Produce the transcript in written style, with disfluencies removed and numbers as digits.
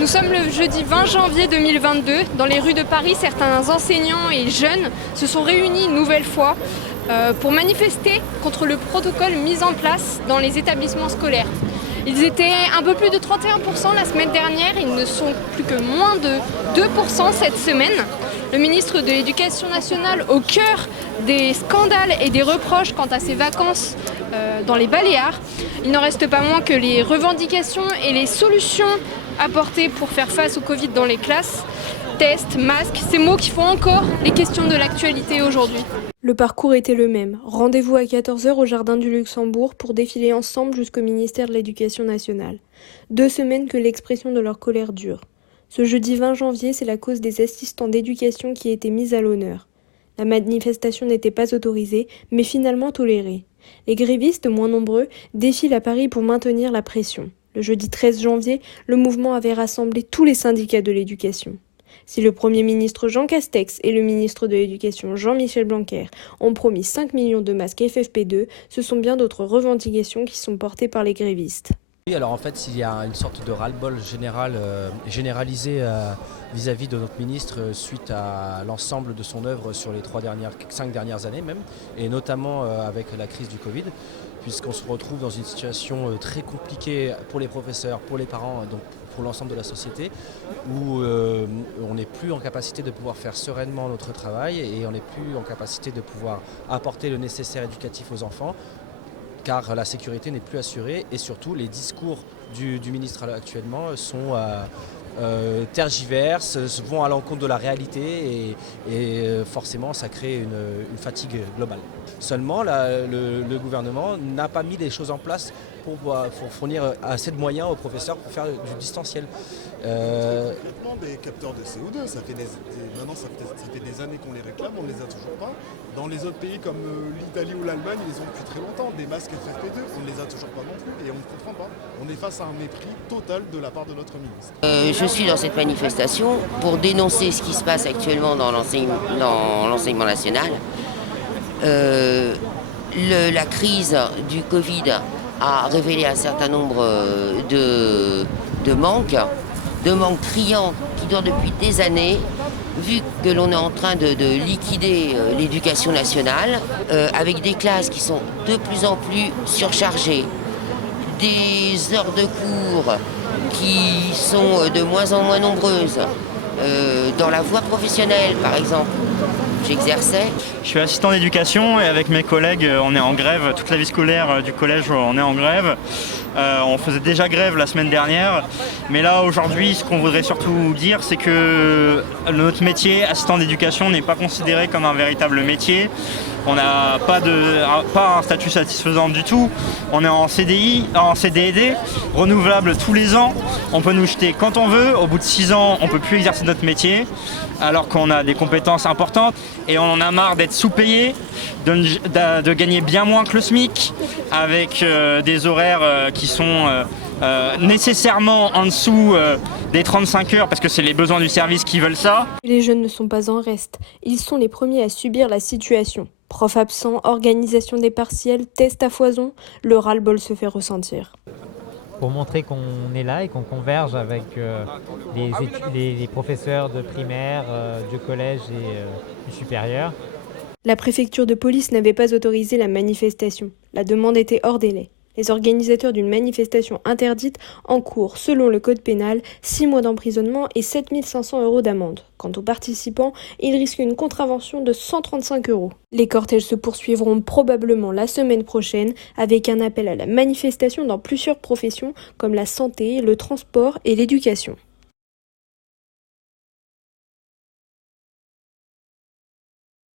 Nous sommes le jeudi 20 janvier 2022. Dans les rues de Paris, certains enseignants et jeunes se sont réunis une nouvelle fois pour manifester contre le protocole mis en place dans les établissements scolaires. Ils étaient un peu plus de 31% la semaine dernière, ils ne sont plus que moins de 2% cette semaine. Le ministre de l'Éducation nationale, au cœur des scandales et des reproches quant à ses vacances dans les Baléares, il n'en reste pas moins que les revendications et les solutions apportées pour faire face au Covid dans les classes, tests, masques, ces mots qui font encore les questions de l'actualité aujourd'hui. Le parcours était le même. Rendez-vous à 14h au Jardin du Luxembourg pour défiler ensemble jusqu'au ministère de l'Éducation nationale. 2 semaines que l'expression de leur colère dure. Ce jeudi 20 janvier, c'est la cause des assistants d'éducation qui a été mise à l'honneur. La manifestation n'était pas autorisée, mais finalement tolérée. Les grévistes, moins nombreux, défilent à Paris pour maintenir la pression. Le jeudi 13 janvier, le mouvement avait rassemblé tous les syndicats de l'éducation. Si le Premier ministre Jean Castex et le ministre de l'Éducation Jean-Michel Blanquer ont promis 5 millions de masques FFP2, ce sont bien d'autres revendications qui sont portées par les grévistes. Oui, alors en fait, il y a une sorte de ras-le-bol généralisé vis-à-vis de notre ministre suite à l'ensemble de son œuvre sur les 5 dernières années même, et notamment avec la crise du Covid, puisqu'on se retrouve dans une situation très compliquée pour les professeurs, pour les parents, donc pour l'ensemble de la société, où on n'est plus en capacité de pouvoir faire sereinement notre travail et on n'est plus en capacité de pouvoir apporter le nécessaire éducatif aux enfants, car la sécurité n'est plus assurée et surtout les discours du ministre actuellement sont tergiversent, vont à l'encontre de la réalité et forcément ça crée une fatigue globale. Seulement le gouvernement n'a pas mis les choses en place pour fournir assez de moyens aux professeurs pour faire du distanciel. Complètement des capteurs de CO2, ça fait des années qu'on les réclame, on ne les a toujours pas. Dans les autres pays comme l'Italie ou l'Allemagne, ils les ont depuis très longtemps. Des masques FFP2, on ne les a toujours pas non plus et on ne comprend pas. On est face à un mépris total de la part de notre ministre. Je suis dans cette manifestation pour dénoncer ce qui se passe actuellement dans l'enseignement national. La crise du Covid a révélé un certain nombre de manques criants qui durent depuis des années, vu que l'on est en train de liquider l'éducation nationale, avec des classes qui sont de plus en plus surchargées, des heures de cours qui sont de moins en moins nombreuses, dans la voie professionnelle par exemple. J'exerçais. Je suis assistant d'éducation et avec mes collègues, on est en grève. Toute la vie scolaire du collège, on est en grève. On faisait déjà grève la semaine dernière. Mais là, aujourd'hui, ce qu'on voudrait surtout dire, c'est que notre métier, assistant d'éducation, n'est pas considéré comme un véritable métier. On n'a pas un statut satisfaisant du tout. On est en CDI, en CDD, renouvelable tous les ans. On peut nous jeter quand on veut. Au bout de 6 ans, on ne peut plus exercer notre métier, alors qu'on a des compétences importantes. Et on en a marre d'être sous-payé, de gagner bien moins que le SMIC, avec des horaires qui sont nécessairement en dessous des 35 heures, parce que c'est les besoins du service qui veulent ça. Les jeunes ne sont pas en reste. Ils sont les premiers à subir la situation. Profs absents, organisation des partiels, tests à foison, le ras-le-bol se fait ressentir. Pour montrer qu'on est là et qu'on converge avec les professeurs de primaire, du collège et du supérieur. La préfecture de police n'avait pas autorisé la manifestation. La demande était hors délai. Les organisateurs d'une manifestation interdite encourent, selon le code pénal, 6 mois d'emprisonnement et 7 500 € d'amende. Quant aux participants, ils risquent une contravention de 135 €. Les cortèges se poursuivront probablement la semaine prochaine avec un appel à la manifestation dans plusieurs professions comme la santé, le transport et l'éducation.